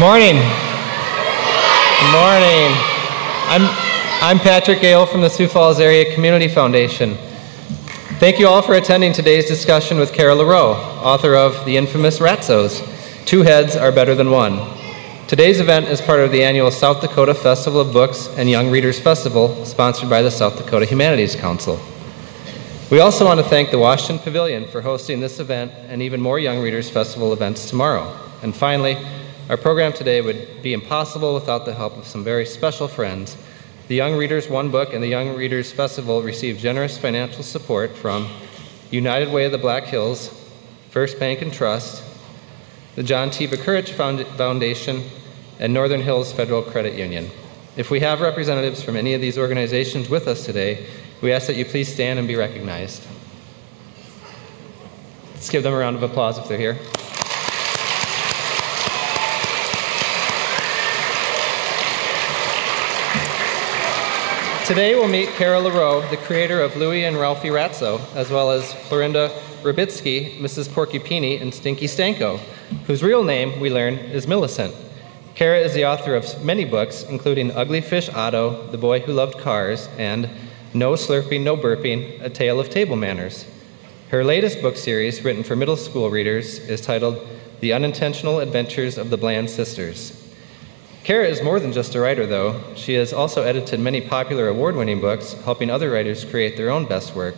Morning. Good morning. I'm Patrick Gale from the Sioux Falls Area Community Foundation. Thank you all for attending today's discussion with LaReau, author of The Infamous Ratsos, Two Heads Are Better Than One. Today's event is part of the annual South Dakota Festival of Books and Young Readers Festival, sponsored by the South Dakota Humanities Council. We also want to thank the Washington Pavilion for hosting this event and even more Young Readers Festival events tomorrow. And finally, our program today would be impossible without the help of some very special friends. The Young Readers One Book and the Young Readers Festival received generous financial support from United Way of the Black Hills, First Bank and Trust, the John T. Courage Foundation, and Northern Hills Federal Credit Union. If we have representatives from any of these organizations with us today, we ask that you please stand and be recognized. Let's give them a round of applause if they're here. Today we'll meet LaReau, the creator of Louie and Ralphie Ratso, as well as Florinda Rabitsky, Mrs. Porcupini, and Stinky Stanko, whose real name, we learn, is Millicent. Kara is the author of many books, including Ugly Fish Otto, The Boy Who Loved Cars, and No Slurping, No Burping, A Tale of Table Manners. Her latest book series, written for middle school readers, is titled The Unintentional Adventures of the Bland Sisters. Kara is more than just a writer, though. She has also edited many popular award-winning books, helping other writers create their own best work.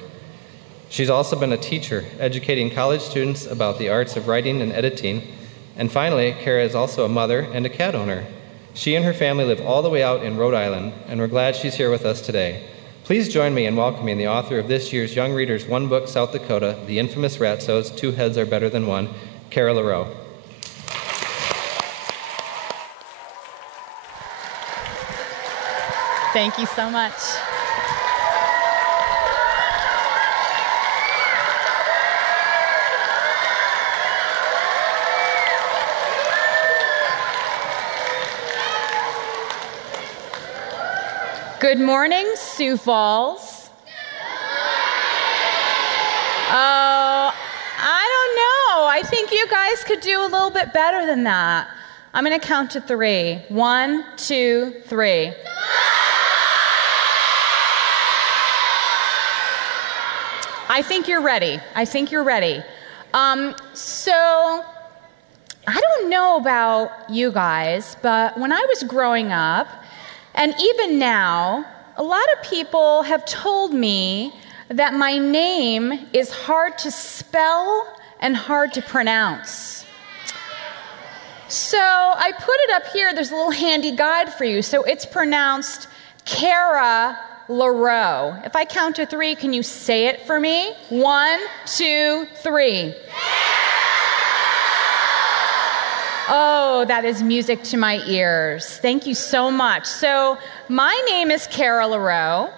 She's also been a teacher, educating college students about the arts of writing and editing. And finally, Kara is also a mother and a cat owner. She and her family live all the way out in Rhode Island, and we're glad she's here with us today. Please join me in welcoming the author of this year's Young Readers One Book South Dakota, The Infamous Ratsos, Two Heads Are Better Than One, LaReau. Thank you so much. Good morning, Sioux Falls. Oh, I don't know. I think you guys could do a little bit better than that. I'm going to count to 3. 1, 2, 3. I think you're ready. So, I don't know about you guys, but when I was growing up, and even now, a lot of people have told me that my name is hard to spell and hard to pronounce. So, I put it up here. There's a little handy guide for you. So, it's pronounced LaReau. If I count to 3, can you say it for me? 1, 2, 3. Oh, that is music to my ears. Thank you so much. So, my name is LaReau.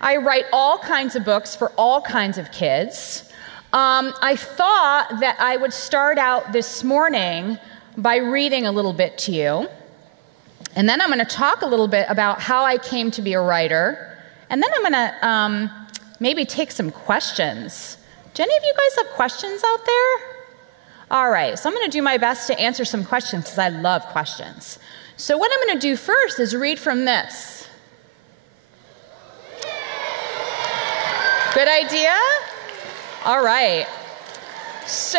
I write all kinds of books for all kinds of kids. I thought that I would start out this morning by reading a little bit to you. And then I'm going to talk a little bit about how I came to be a writer. And then I'm going to maybe take some questions. Do any of you guys have questions out there? All right, so I'm going to do my best to answer some questions because I love questions. So what I'm going to do first is read from this. Good idea? All right. So,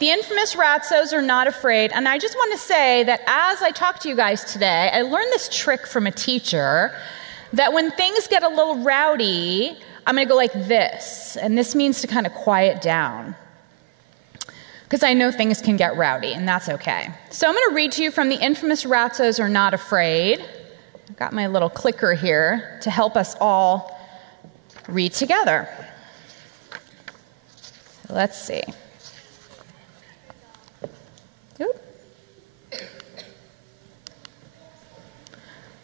The Infamous Ratsos Are Not Afraid, and I just want to say that as I talk to you guys today, I learned this trick from a teacher that when things get a little rowdy, I'm going to go like this, and this means to kind of quiet down, because I know things can get rowdy, and that's okay. So I'm going to read to you from The Infamous Ratsos Are Not Afraid. I've got my little clicker here to help us all read together. Let's see.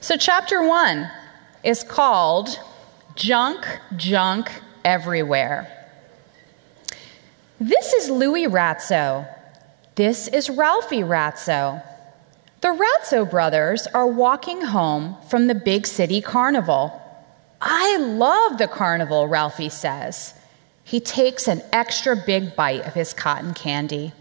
So chapter 1 is called Junk, Junk Everywhere. This is Louie Ratso. This is Ralphie Ratso. The Ratso brothers are walking home from the big city carnival. I love the carnival, Ralphie says. He takes an extra big bite of his cotton candy.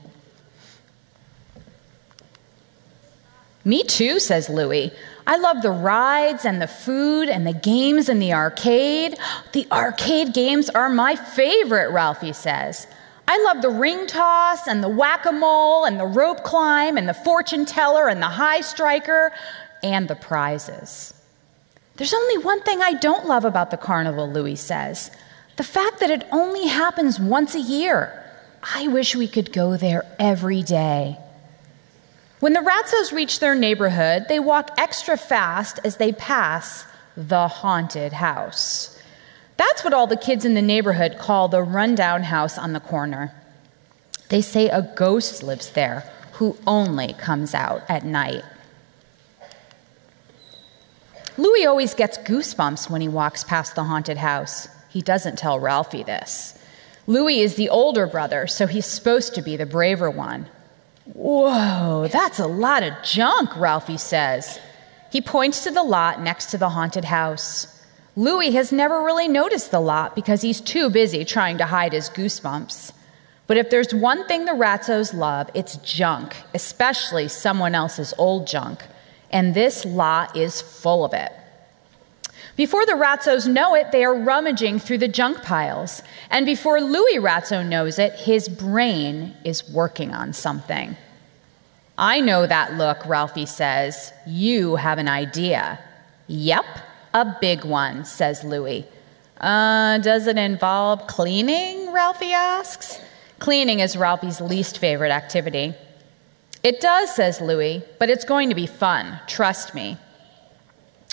Me too, says Louie. I love the rides and the food and the games in the arcade. The arcade games are my favorite, Ralphie says. I love the ring toss and the whack-a-mole and the rope climb and the fortune teller and the high striker and the prizes. There's only one thing I don't love about the carnival, Louie says. The fact that it only happens once a year. I wish we could go there every day. When the Ratsos reach their neighborhood, they walk extra fast as they pass the haunted house. That's what all the kids in the neighborhood call the rundown house on the corner. They say a ghost lives there who only comes out at night. Louie always gets goosebumps when he walks past the haunted house. He doesn't tell Ralphie this. Louie is the older brother, so he's supposed to be the braver one. Whoa, that's a lot of junk, Ralphie says. He points to the lot next to the haunted house. Louie has never really noticed the lot because he's too busy trying to hide his goosebumps. But if there's one thing the Ratsos love, it's junk, especially someone else's old junk. And this lot is full of it. Before the Ratsos know it, they are rummaging through the junk piles. And before Louie Ratso knows it, his brain is working on something. I know that look, Ralphie says. You have an idea. Yep, a big one, says Louie. Does it involve cleaning, Ralphie asks. Cleaning is Ralphie's least favorite activity. It does, says Louie, but it's going to be fun, trust me.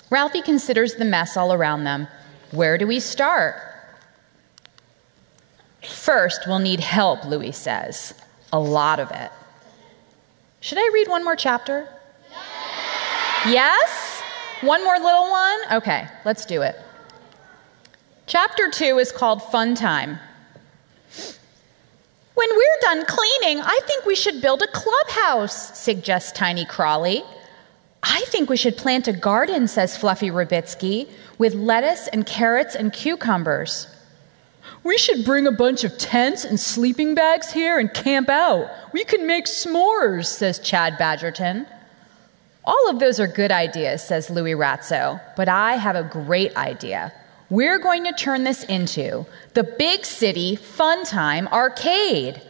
Ralphie considers the mess all around them. Where do we start? First, we'll need help, Louie says. A lot of it. Should I read one more chapter? Yes? One more little one? Okay, let's do it. Chapter 2 is called Fun Time. When we're done cleaning, I think we should build a clubhouse, suggests Tiny Crawley. I think we should plant a garden, says Fluffy Rubitsky, with lettuce and carrots and cucumbers. We should bring a bunch of tents and sleeping bags here and camp out. We can make s'mores, says Chad Badgerton. All of those are good ideas, says Louie Ratso, but I have a great idea. We're going to turn this into the Big City Fun Time Arcade.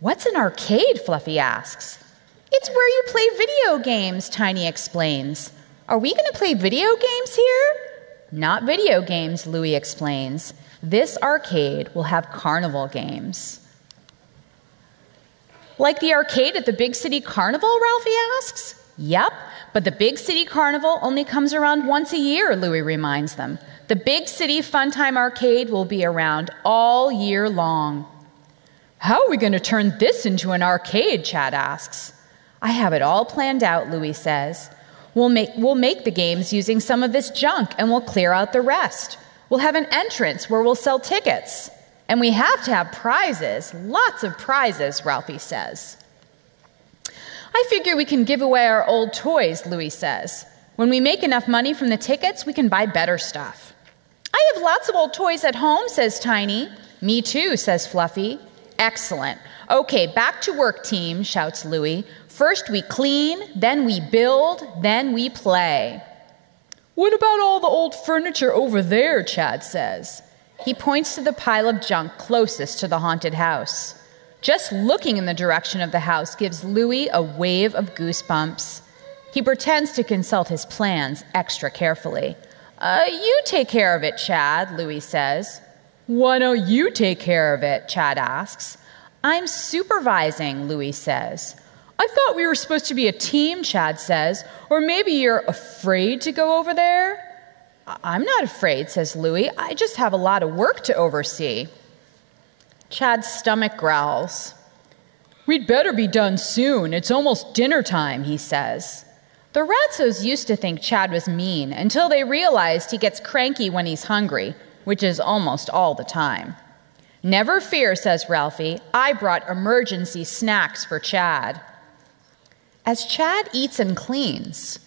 What's an arcade? Fluffy asks. It's where you play video games, Tiny explains. Are we going to play video games here? Not video games, Louie explains. This arcade will have carnival games. Like the arcade at the Big City Carnival, Ralphie asks. Yep, but the Big City Carnival only comes around once a year, Louie reminds them. The Big City Fun Time Arcade will be around all year long. How are we going to turn this into an arcade, Chad asks. I have it all planned out, Louie says. We'll make the games using some of this junk, and we'll clear out the rest. We'll have an entrance where we'll sell tickets. And we have to have prizes, lots of prizes, Ralphie says. I figure we can give away our old toys, Louie says. When we make enough money from the tickets, we can buy better stuff. I have lots of old toys at home, says Tiny. Me too, says Fluffy. Excellent. Okay, back to work, team, shouts Louie. First we clean, then we build, then we play. What about all the old furniture over there, Chad says. He points to the pile of junk closest to the haunted house. Just looking in the direction of the house gives Louie a wave of goosebumps. He pretends to consult his plans extra carefully. You take care of it, Chad, Louie says. Why don't you take care of it, Chad asks. I'm supervising, Louie says. I thought we were supposed to be a team, Chad says. Or maybe you're afraid to go over there? I'm not afraid, says Louie. I just have a lot of work to oversee. Chad's stomach growls. We'd better be done soon. It's almost dinner time, he says. The Ratsos used to think Chad was mean until they realized he gets cranky when he's hungry, which is almost all the time. Never fear, says Ralphie. I brought emergency snacks for Chad. As Chad eats and cleans,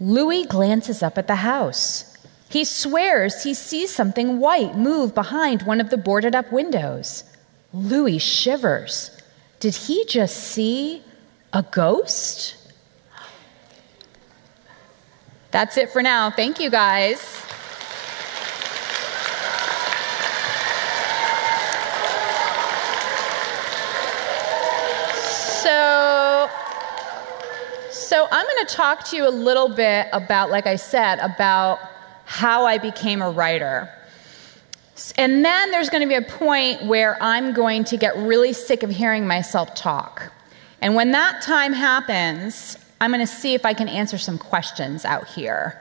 Louie glances up at the house. He swears he sees something white move behind one of the boarded-up windows. Louie shivers. Did he just see a ghost? That's it for now. Thank you, guys. So I'm going to talk to you a little bit about, like I said, about how I became a writer. And then there's going to be a point where I'm going to get really sick of hearing myself talk. And when that time happens, I'm going to see if I can answer some questions out here.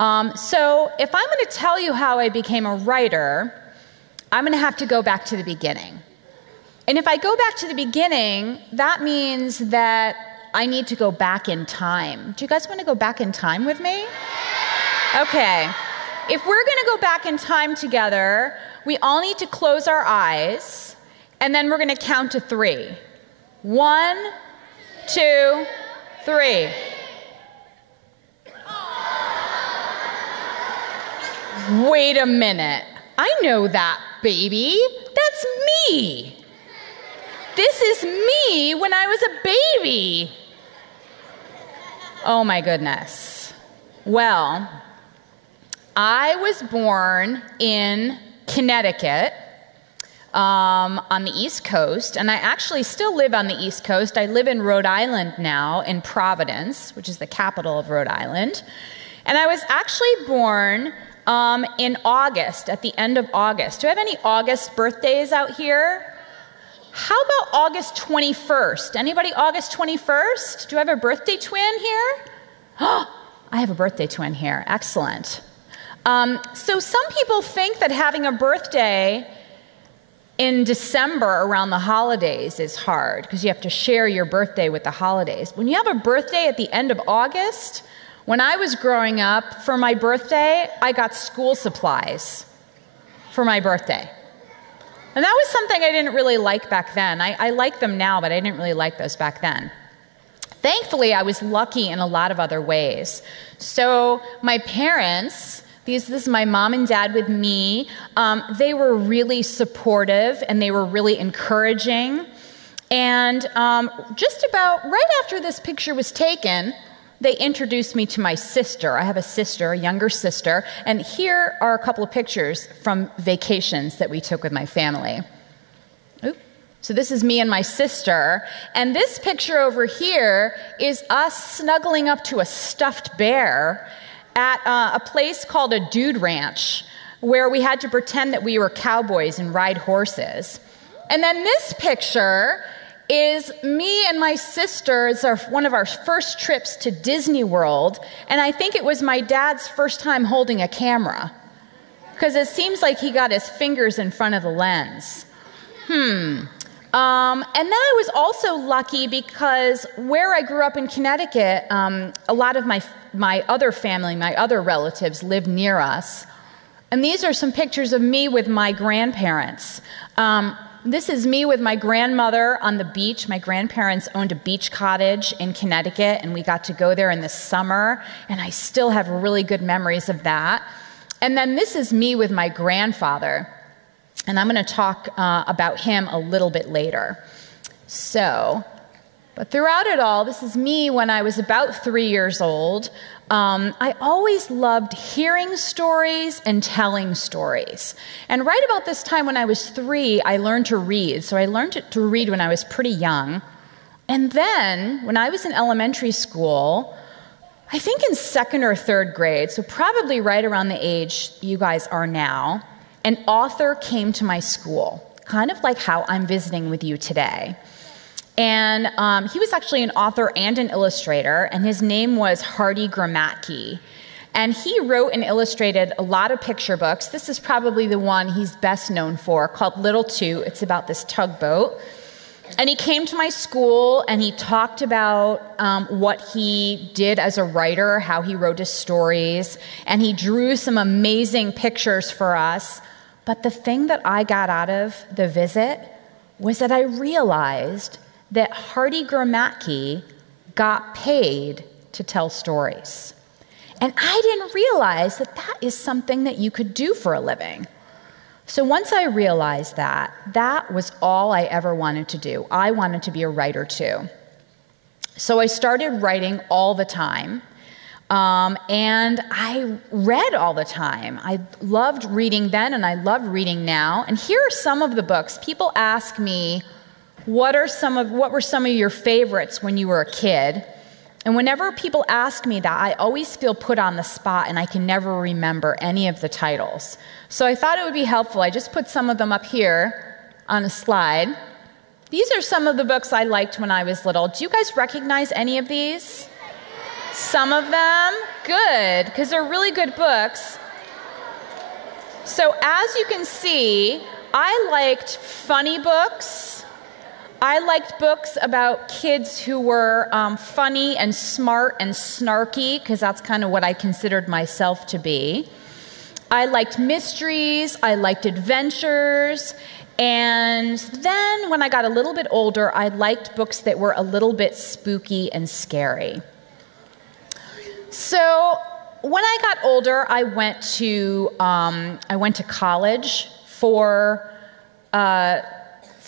So if I'm going to tell you how I became a writer, I'm going to have to go back to the beginning. And if I go back to the beginning, that means that I need to go back in time. Do you guys want to go back in time with me? Okay. If we're going to go back in time together, we all need to close our eyes, and then we're going to count to 3. 1, 2, 3. Wait a minute. I know that, baby. That's me. This is me when I was a baby. Oh my goodness. Well, I was born in Connecticut on the East Coast, and I actually still live on the East Coast. I live in Rhode Island now, in Providence, which is the capital of Rhode Island. And I was actually born in August, at the end of August. Do I have any August birthdays out here? How about August 21st? Anybody August 21st? Do I have a birthday twin here? Oh, I have a birthday twin here. Excellent. So some people think that having a birthday in December around the holidays is hard because you have to share your birthday with the holidays. When you have a birthday at the end of August, when I was growing up, for my birthday, I got school supplies for my birthday. And that was something I didn't really like back then. I like them now, but I didn't really like those back then. Thankfully, I was lucky in a lot of other ways. So my parents, this is my mom and dad with me, they were really supportive and they were really encouraging. And just about right after this picture was taken, they introduced me to my sister. I have a sister, a younger sister, and here are a couple of pictures from vacations that we took with my family. Ooh. So this is me and my sister, and this picture over here is us snuggling up to a stuffed bear at a place called a dude ranch, where we had to pretend that we were cowboys and ride horses. And then this picture is me and my sister. It's one of our first trips to Disney World, and I think it was my dad's first time holding a camera, because it seems like he got his fingers in front of the lens. And then I was also lucky because where I grew up in Connecticut, a lot of my other family, my other relatives lived near us. And these are some pictures of me with my grandparents. This is me with my grandmother on the beach. My grandparents owned a beach cottage in Connecticut, and we got to go there in the summer, and I still have really good memories of that. And then this is me with my grandfather, and I'm going to talk about him a little bit later. But throughout it all, this is me when I was about 3 years old. I always loved hearing stories and telling stories. And right about this time when I was 3, I learned to read. So I learned to read when I was pretty young. And then when I was in elementary school, I think in 2nd or 3rd grade, so probably right around the age you guys are now, an author came to my school, kind of like how I'm visiting with you today. And he was actually an author and an illustrator, and his name was Hardy Gramatke. And he wrote and illustrated a lot of picture books. This is probably the one he's best known for, called Little Two. It's about this tugboat. And he came to my school, and he talked about what he did as a writer, how he wrote his stories, and he drew some amazing pictures for us. But the thing that I got out of the visit was that I realized that Hardy Gramatke got paid to tell stories. And I didn't realize that that is something that you could do for a living. So once I realized that, that was all I ever wanted to do. I wanted to be a writer too. So I started writing all the time. And I read all the time. I loved reading then, and I love reading now. And here are some of the books. People ask me, what were some of your favorites when you were a kid? And whenever people ask me that, I always feel put on the spot, and I can never remember any of the titles. So I thought it would be helpful. I just put some of them up here on a slide. These are some of the books I liked when I was little. Do you guys recognize any of these? Some of them? Good, because they're really good books. So as you can see, I liked funny books. I liked books about kids who were funny and smart and snarky, because that's kind of what I considered myself to be. I liked mysteries. I liked adventures. And then when I got a little bit older, I liked books that were a little bit spooky and scary. So when I got older, I went to college for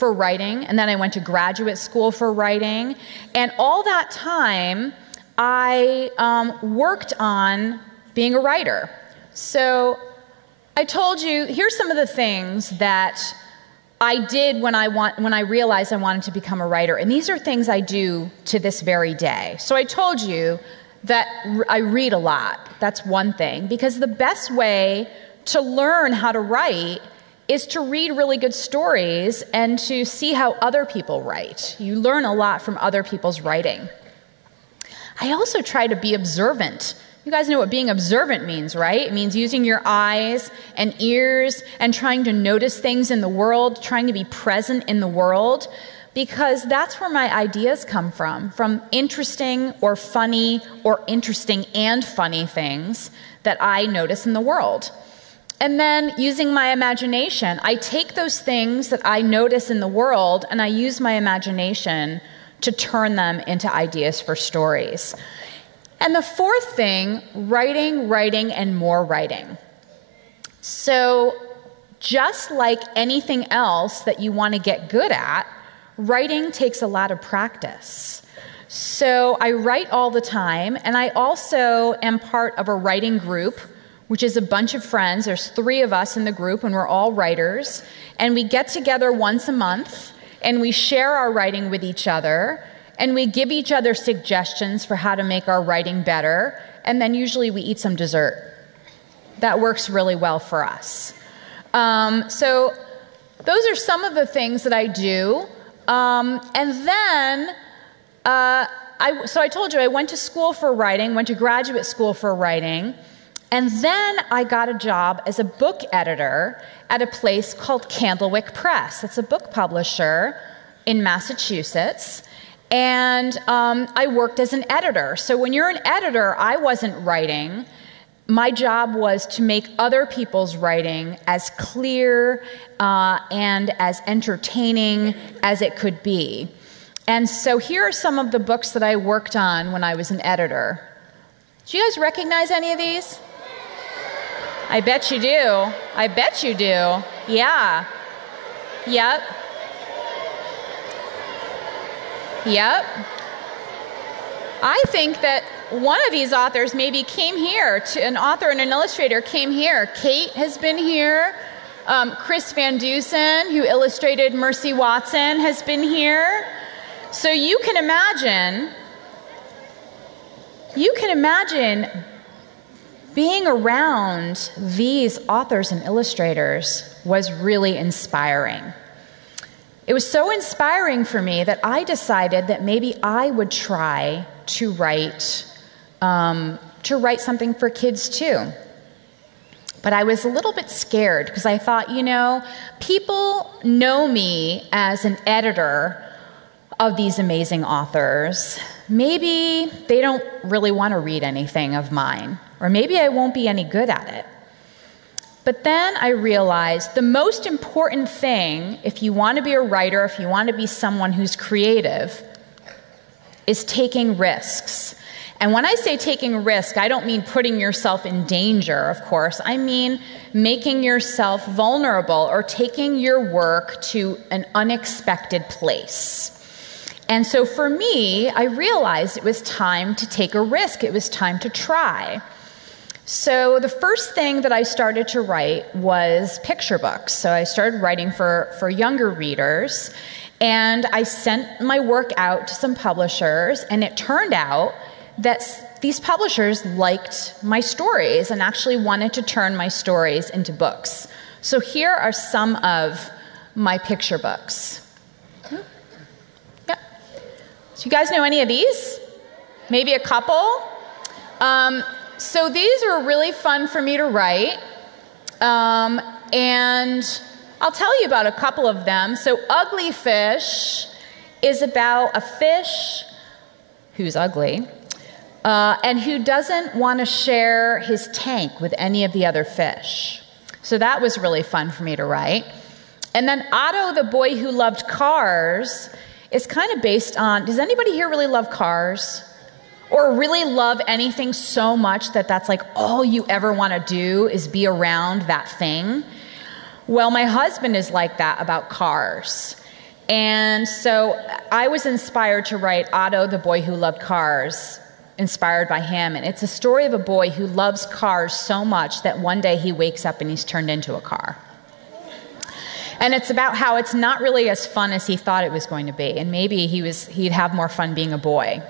writing, and then I went to graduate school for writing. And all that time, I worked on being a writer. So I told you, here's some of the things that I did when I realized I wanted to become a writer. And these are things I do to this very day. So I told you that I read a lot. That's one thing, because the best way to learn how to write is to read really good stories and to see how other people write. You learn a lot from other people's writing. I also try to be observant. You guys know what being observant means, right? It means using your eyes and ears and trying to notice things in the world, trying to be present in the world, because that's where my ideas come from interesting or funny or interesting and funny things that I notice in the world. And then using my imagination, I take those things that I notice in the world and I use my imagination to turn them into ideas for stories. And the fourth thing, writing, and more writing. So just like anything else that you want to get good at, writing takes a lot of practice. So I write all the time, and I also am part of a writing group, which is a bunch of friends. There's 3 of us in the group, and we're all writers. And we get together once a month, and we share our writing with each other, and we give each other suggestions for how to make our writing better, and then usually we eat some dessert. That works really well for us. So those are some of the things that I do. And then, so I told you I went to school for writing, went to graduate school for writing, and then I got a job as a book editor at a place called Candlewick Press. It's a book publisher in Massachusetts. And I worked as an editor. So when you're an editor, I wasn't writing. My job was to make other people's writing as clear and as entertaining as it could be. And so here are some of the books that I worked on when I was an editor. Do you guys recognize any of these? I bet you do. I bet you do. Yeah. Yep. Yep. I think that one of these authors maybe came here, an author and an illustrator came here. Kate has been here. Chris Van Dusen, who illustrated Mercy Watson, has been here. So you can imagine being around these authors and illustrators was really inspiring. It was so inspiring for me that I decided that maybe I would try to write something for kids too. But I was a little bit scared because I thought, people know me as an editor of these amazing authors. Maybe they don't really want to read anything of mine, or maybe I won't be any good at it. But then I realized the most important thing, if you want to be a writer, if you want to be someone who's creative, is taking risks. And when I say taking risk, I don't mean putting yourself in danger, of course. I mean making yourself vulnerable or taking your work to an unexpected place. And so for me, I realized it was time to take a risk. It was time to try. So the first thing that I started to write was picture books. So I started writing for younger readers, and I sent my work out to some publishers, and it turned out that these publishers liked my stories and actually wanted to turn my stories into books. So here are some of my picture books. Yeah. So you guys know any of these? Maybe a couple? So these were really fun for me to write, and I'll tell you about a couple of them. So Ugly Fish is about a fish who's ugly and who doesn't want to share his tank with any of the other fish. So that was really fun for me to write. And then Otto, the Boy Who Loved Cars, is kind of based on, does anybody here really love cars? Or really love anything so much that that's like all you ever want to do is be around that thing? Well, my husband is like that about cars. And so I was inspired to write Otto, the Boy Who Loved Cars, inspired by him. And it's a story of a boy who loves cars so much that one day he wakes up and he's turned into a car. And it's about how it's not really as fun as he thought it was going to be. And maybe he'd have more fun being a boy.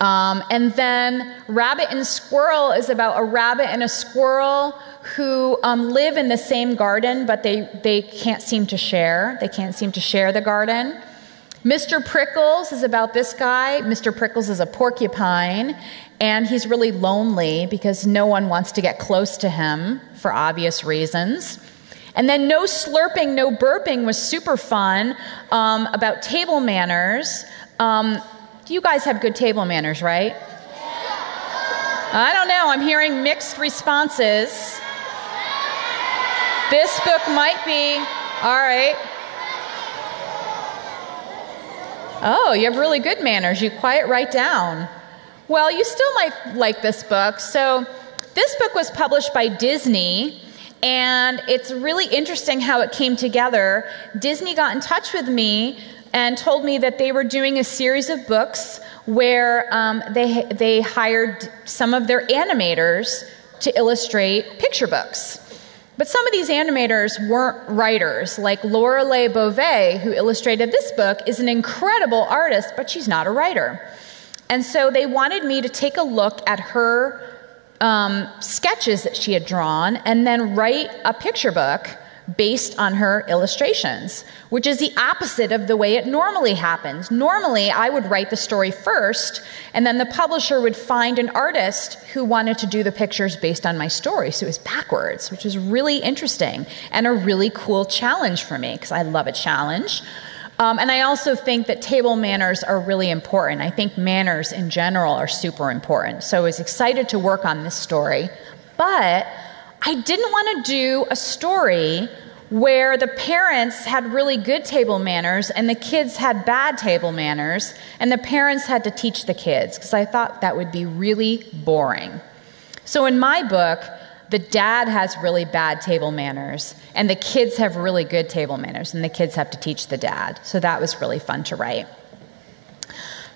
And then Rabbit and Squirrel is about a rabbit and a squirrel who live in the same garden, but they can't seem to share. They can't seem to share the garden. Mr. Prickles is about this guy. Mr. Prickles is a porcupine, and he's really lonely because no one wants to get close to him for obvious reasons. And then No Slurping, No Burping was super fun, about table manners. You guys have good table manners, right? I don't know. I'm hearing mixed responses. This book might be, all right. Oh, you have really good manners. You quiet right down. Well, you still might like this book. So this book was published by Disney, and it's really interesting how it came together. Disney got in touch with me and told me that they were doing a series of books where they hired some of their animators to illustrate picture books. But some of these animators weren't writers, like Lorelei Beauvais, who illustrated this book, is an incredible artist, but she's not a writer. And so they wanted me to take a look at her sketches that she had drawn and then write a picture book based on her illustrations, which is the opposite of the way it normally happens. Normally, I would write the story first, and then the publisher would find an artist who wanted to do the pictures based on my story. So it was backwards, which was really interesting and a really cool challenge for me, because I love a challenge. And I also think that table manners are really important. I think manners in general are super important. So I was excited to work on this story, but I didn't want to do a story where the parents had really good table manners and the kids had bad table manners and the parents had to teach the kids, because I thought that would be really boring. So in my book, the dad has really bad table manners and the kids have really good table manners and the kids have to teach the dad. So that was really fun to write.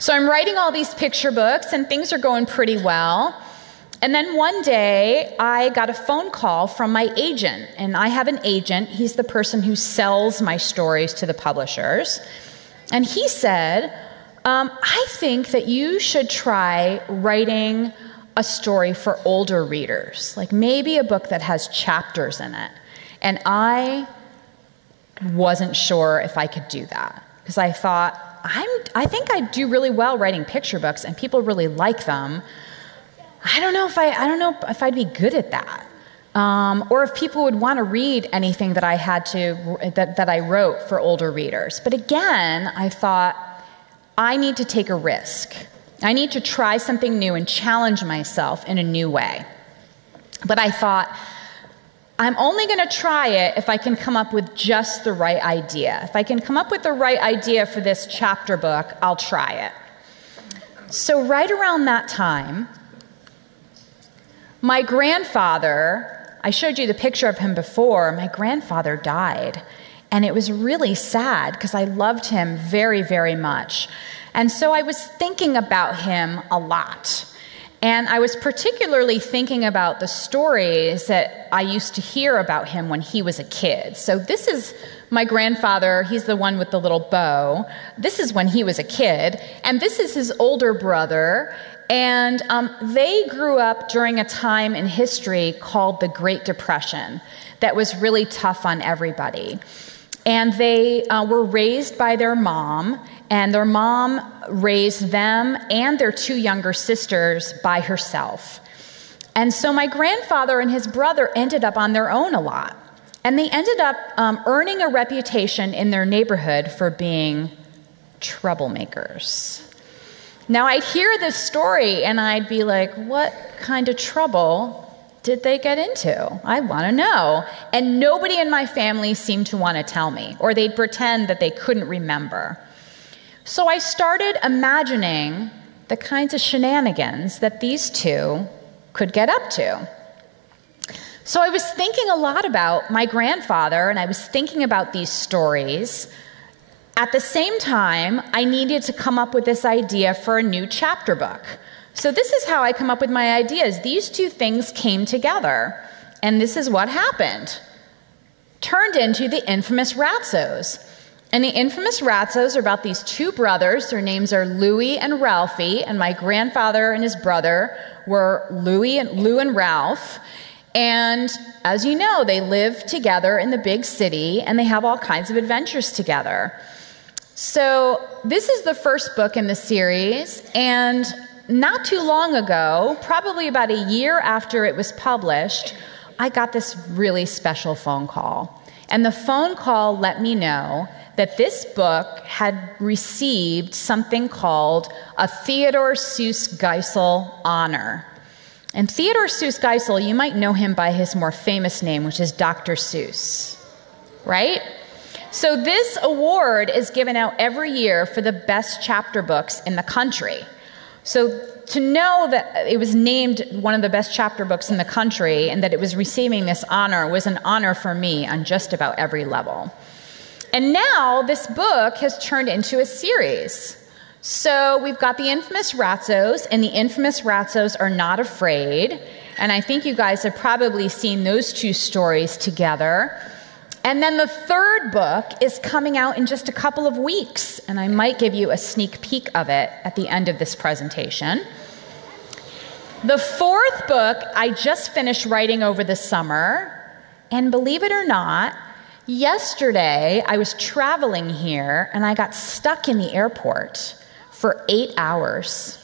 So I'm writing all these picture books and things are going pretty well. And then one day, I got a phone call from my agent. And I have an agent. He's the person who sells my stories to the publishers. And he said, I think that you should try writing a story for older readers, like maybe a book that has chapters in it. And I wasn't sure if I could do that, because I thought, I think I do really well writing picture books, and people really like them. I don't know if I'd be good at that, or if people would want to read anything that I wrote for older readers. But again, I thought I need to take a risk. I need to try something new and challenge myself in a new way. But I thought, I'm only going to try it if I can come up with just the right idea. If I can come up with the right idea for this chapter book, I'll try it. So right around that time, my grandfather, I showed you the picture of him before, my grandfather died. And it was really sad because I loved him very, very much. And so I was thinking about him a lot. And I was particularly thinking about the stories that I used to hear about him when he was a kid. So this is my grandfather. He's the one with the little bow. This is when he was a kid. And this is his older brother. And they grew up during a time in history called the Great Depression that was really tough on everybody. And they were raised by their mom, and their mom raised them and their two younger sisters by herself. And so my grandfather and his brother ended up on their own a lot. And they ended up earning a reputation in their neighborhood for being troublemakers. Now, I'd hear this story, and I'd be like, what kind of trouble did they get into? I want to know. And nobody in my family seemed to want to tell me, or they'd pretend that they couldn't remember. So I started imagining the kinds of shenanigans that these two could get up to. So I was thinking a lot about my grandfather, and I was thinking about these stories. At the same time, I needed to come up with this idea for a new chapter book. So this is how I come up with my ideas. These two things came together, and this is what happened. Turned into the Infamous Ratsos. And the Infamous Ratsos are about these two brothers. Their names are Louie and Ralphie, and my grandfather and his brother were Lou and Ralph. And as you know, they live together in the big city, and they have all kinds of adventures together. So this is the first book in the series, and not too long ago, probably about a year after it was published, I got this really special phone call. And the phone call let me know that this book had received something called a Theodore Seuss Geisel honor. And Theodore Seuss Geisel, you might know him by his more famous name, which is Dr. Seuss, right? So this award is given out every year for the best chapter books in the country. So to know that it was named one of the best chapter books in the country and that it was receiving this honor was an honor for me on just about every level. And now this book has turned into a series. So we've got the Infamous Ratsos, and the Infamous Ratsos Are Not Afraid. And I think you guys have probably seen those two stories together. And then the third book is coming out in just a couple of weeks, and I might give you a sneak peek of it at the end of this presentation. The fourth book I just finished writing over the summer, and believe it or not, yesterday I was traveling here and I got stuck in the airport for 8 hours.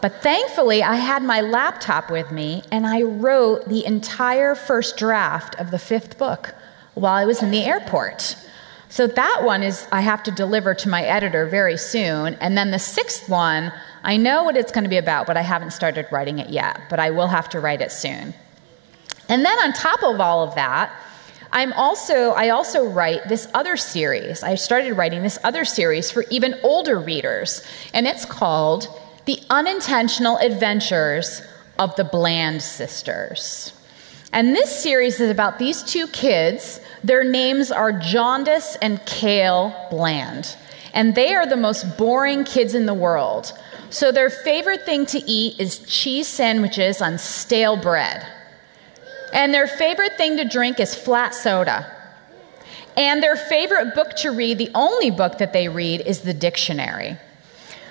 But thankfully, I had my laptop with me, and I wrote the entire first draft of the fifth book while I was in the airport. So that one I have to deliver to my editor very soon. And then the sixth one, I know what it's going to be about, but I haven't started writing it yet. But I will have to write it soon. And then on top of all of that, I also write this other series. I started writing this other series for even older readers. And it's called The Unintentional Adventures of the Bland Sisters. And this series is about these two kids. Their names are Jaundice and Kale Bland. And they are the most boring kids in the world. So their favorite thing to eat is cheese sandwiches on stale bread. And their favorite thing to drink is flat soda. And their favorite book to read, the only book that they read, is the dictionary.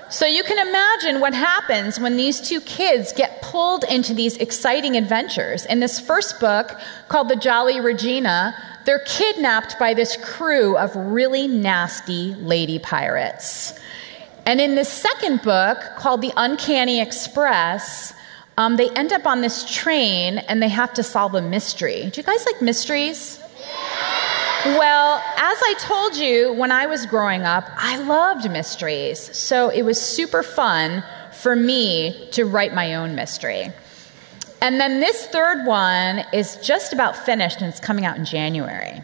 So you can imagine what happens when these two kids get pulled into these exciting adventures. In this first book, called The Jolly Regina, they're kidnapped by this crew of really nasty lady pirates. And in the second book, called The Uncanny Express, they end up on this train and they have to solve a mystery. Do you guys like mysteries? Well, as I told you, when I was growing up, I loved mysteries. So it was super fun for me to write my own mystery. And then this third one is just about finished, and it's coming out in January.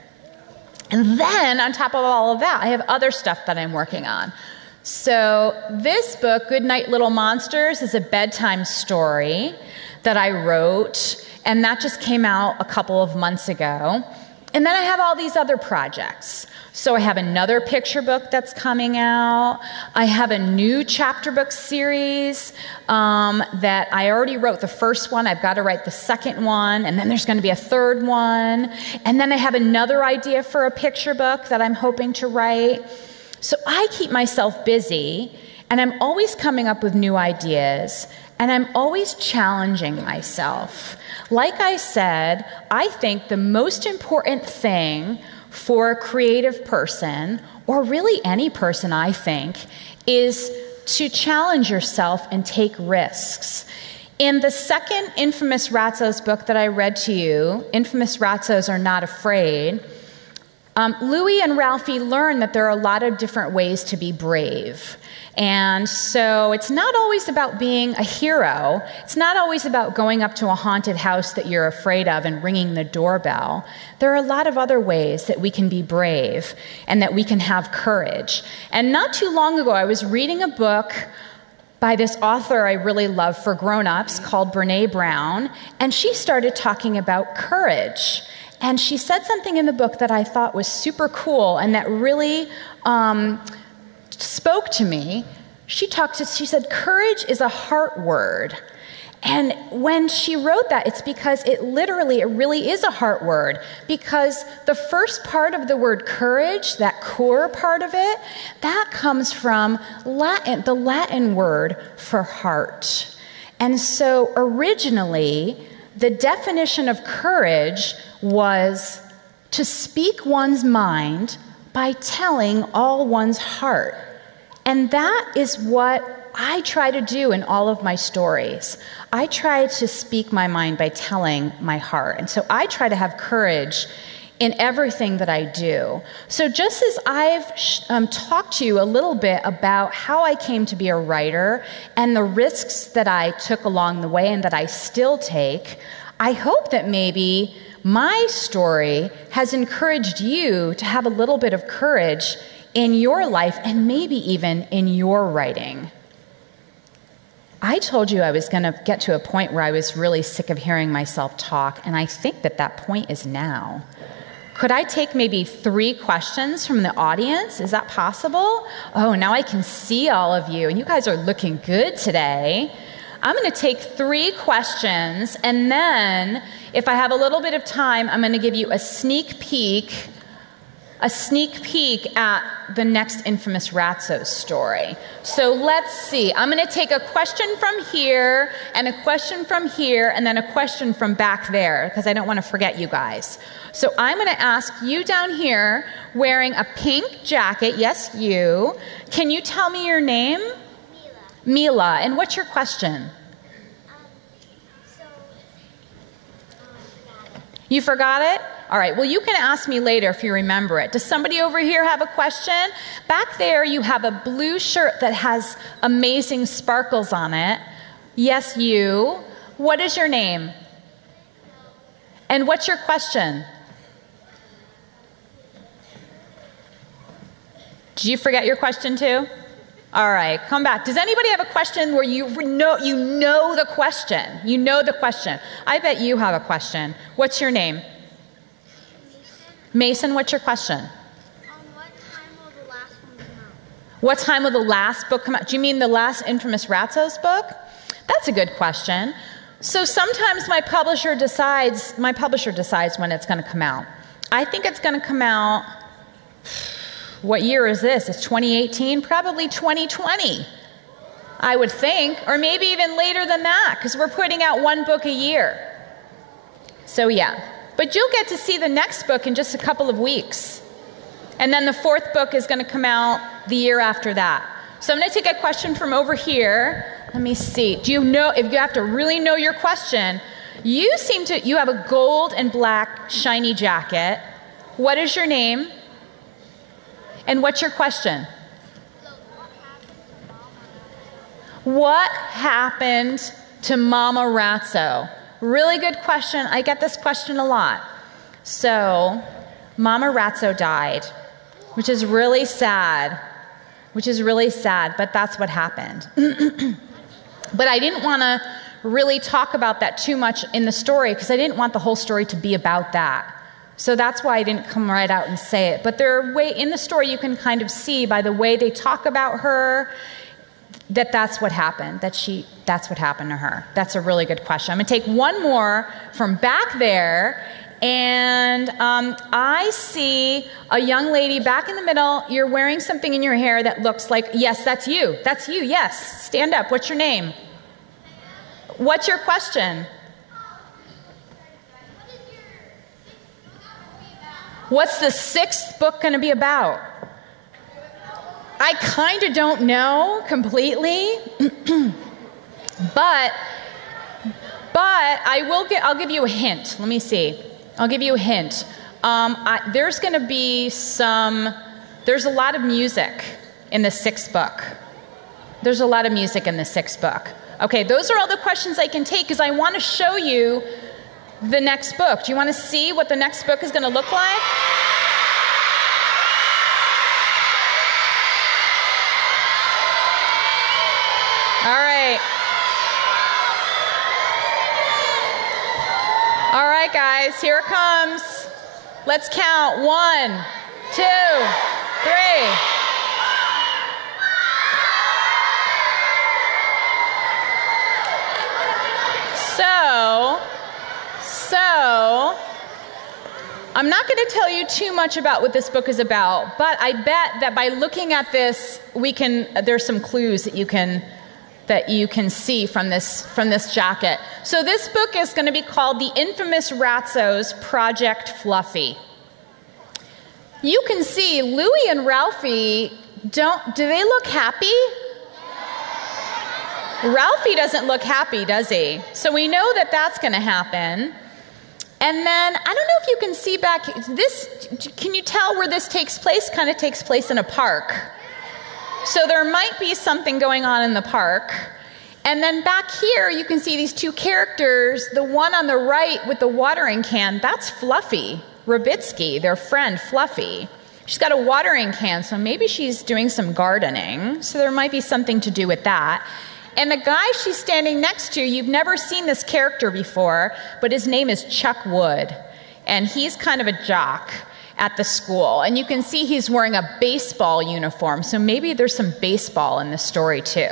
And then on top of all of that, I have other stuff that I'm working on. So this book, Goodnight Little Monsters, is a bedtime story that I wrote, and that just came out a couple of months ago. And then I have all these other projects. So I have another picture book that's coming out. I have a new chapter book series that I already wrote the first one. I've got to write the second one, and then there's going to be a third one. And then I have another idea for a picture book that I'm hoping to write. So I keep myself busy, and I'm always coming up with new ideas, and I'm always challenging myself. Like I said, I think the most important thing for a creative person, or really any person, I think, is to challenge yourself and take risks. In the second Infamous Ratsos book that I read to you, Infamous Ratsos Are Not Afraid, Louie and Ralphie learn that there are a lot of different ways to be brave. And so it's not always about being a hero. It's not always about going up to a haunted house that you're afraid of and ringing the doorbell. There are a lot of other ways that we can be brave and that we can have courage. And not too long ago, I was reading a book by this author I really love for grown-ups called Brené Brown, and she started talking about courage. And she said something in the book that I thought was super cool and that really spoke to me. She said, courage is a heart word. And when she wrote that, it's because it really is a heart word. Because the first part of the word courage, that core part of it, that comes from Latin, the Latin word for heart. And so originally, the definition of courage was to speak one's mind by telling all one's heart. And that is what I try to do in all of my stories. I try to speak my mind by telling my heart. And so I try to have courage in everything that I do. So just as I've talked to you a little bit about how I came to be a writer and the risks that I took along the way and that I still take, I hope that maybe my story has encouraged you to have a little bit of courage in your life and maybe even in your writing. I told you I was going to get to a point where I was really sick of hearing myself talk, and I think that that point is now. Could I take maybe 3 questions from the audience? Is that possible? Oh, now I can see all of you, and you guys are looking good today. I'm going to take 3 questions, and then if I have a little bit of time, I'm going to give you a sneak peek at the next Infamous Ratsos story. So let's see. I'm going to take a question from here, and a question from here, and then a question from back there, because I don't want to forget you guys. So I'm going to ask you down here, wearing a pink jacket, yes, you. Can you tell me your name? Mila. And what's your question? You forgot it? All right, well, you can ask me later if you remember it. Does somebody over here have a question? Back there, you have a blue shirt that has amazing sparkles on it. Yes, you. What is your name? And what's your question? Did you forget your question too? All right, come back. Does anybody have a question where you know the question? You know the question. I bet you have a question. What's your name? Mason, what's your question? What time will the last one come out? What time will the last book come out? Do you mean the last Infamous Ratsos book? That's a good question. So sometimes my publisher decides when it's going to come out. I think it's going to come out. What year is this? It's 2018? Probably 2020, I would think, or maybe even later than that, because we're putting out 1 book a year. So yeah, but you'll get to see the next book in just a couple of weeks. And then the 4th book is going to come out the year after that. So I'm going to take a question from over here. Let me see. Do you know, if you have to really know your question, you have a gold and black shiny jacket. What is your name? And what's your question? What happened to Mama Ratso? Really good question. I get this question a lot. So, Mama Ratso died, which is really sad, but that's what happened. But I didn't want to really talk about that too much in the story because I didn't want the whole story to be about that. So that's why I didn't come right out and say it. But in the story, you can kind of see by the way they talk about her that that's what happened, that's what happened to her. That's a really good question. I'm going to take one more from back there. And I see a young lady back in the middle. You're wearing something in your hair that looks like, yes, that's you. That's you, yes. Stand up. What's your name? What's your question? What's the 6th book going to be about? I kind of don't know completely, but I'll give you a hint. Let me see. I'll give you a hint. There's going to be there's a lot of music in the 6th book. There's a lot of music in the 6th book. Okay, those are all the questions I can take because I want to show you the next book. Do you want to see what the next book is going to look like? All right. All right, guys, here it comes. Let's count. 1, 2, 3. So, I'm not going to tell you too much about what this book is about, but I bet that by looking at this, there's some clues that you can see from this jacket. So this book is going to be called The Infamous Ratsos Project Fluffy. You can see Louie and Ralphie, do they look happy? Ralphie doesn't look happy, does he? So we know that that's going to happen. And then, I don't know if you can see back, can you tell where this takes place? Kind of takes place in a park. So there might be something going on in the park. And then back here, you can see these two characters. The one on the right with the watering can, that's Fluffy Rabitsky, their friend Fluffy. She's got a watering can, so maybe she's doing some gardening. So there might be something to do with that. And the guy she's standing next to, you've never seen this character before, but his name is Chuck Wood. And he's kind of a jock at the school. And you can see he's wearing a baseball uniform, so maybe there's some baseball in the story too.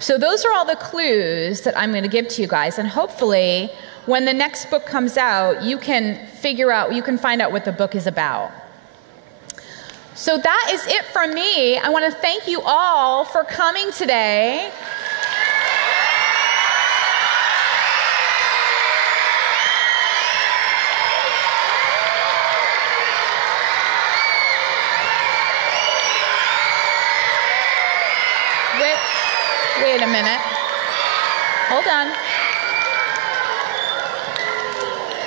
So those are all the clues that I'm going to give to you guys. And hopefully, when the next book comes out, you can find out what the book is about. So that is it from me. I want to thank you all for coming today. Wait a minute. Hold on.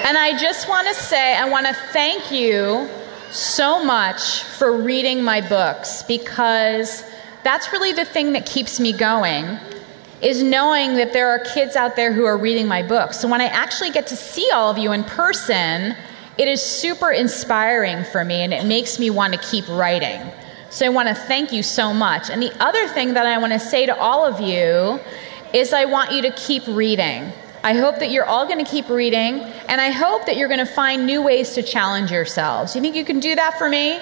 And I just want to say, I want to thank you so much for reading my books, because that's really the thing that keeps me going, is knowing that there are kids out there who are reading my books. So when I actually get to see all of you in person, it is super inspiring for me, and it makes me want to keep writing. So I want to thank you so much. And the other thing that I want to say to all of you is I want you to keep reading. I hope that you're all going to keep reading, and I hope that you're going to find new ways to challenge yourselves. You think you can do that for me?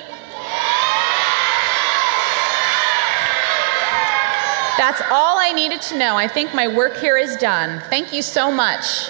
That's all I needed to know. I think my work here is done. Thank you so much.